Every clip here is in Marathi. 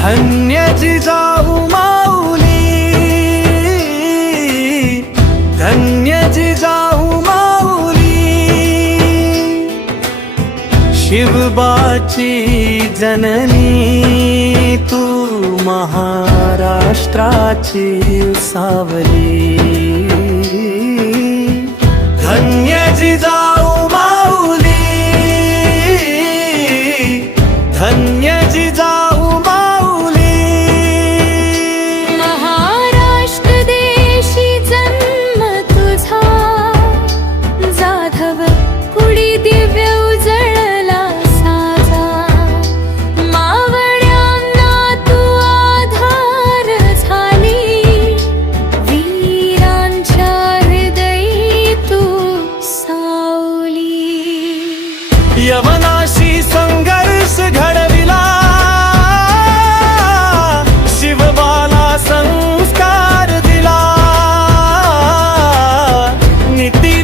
धन्यजी जाऊ माऊली. धन्यजी जाऊ माऊली. शिवबाची जननी तू महाराष्ट्राची सावली.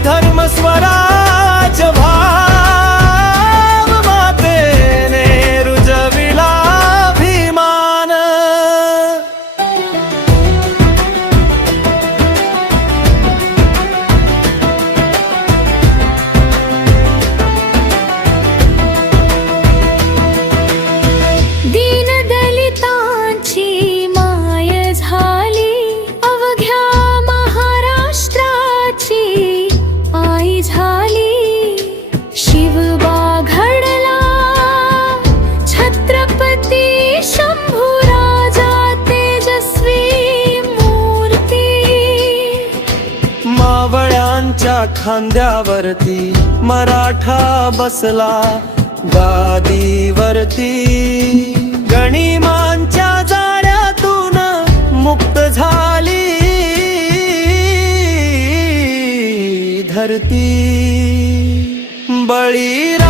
ధర్మ స్వరా खांद्यावरती मराठा बसला गादीवरती. गणिमांच्या जाळ्यातून मुक्त झाली. धरती बळीरा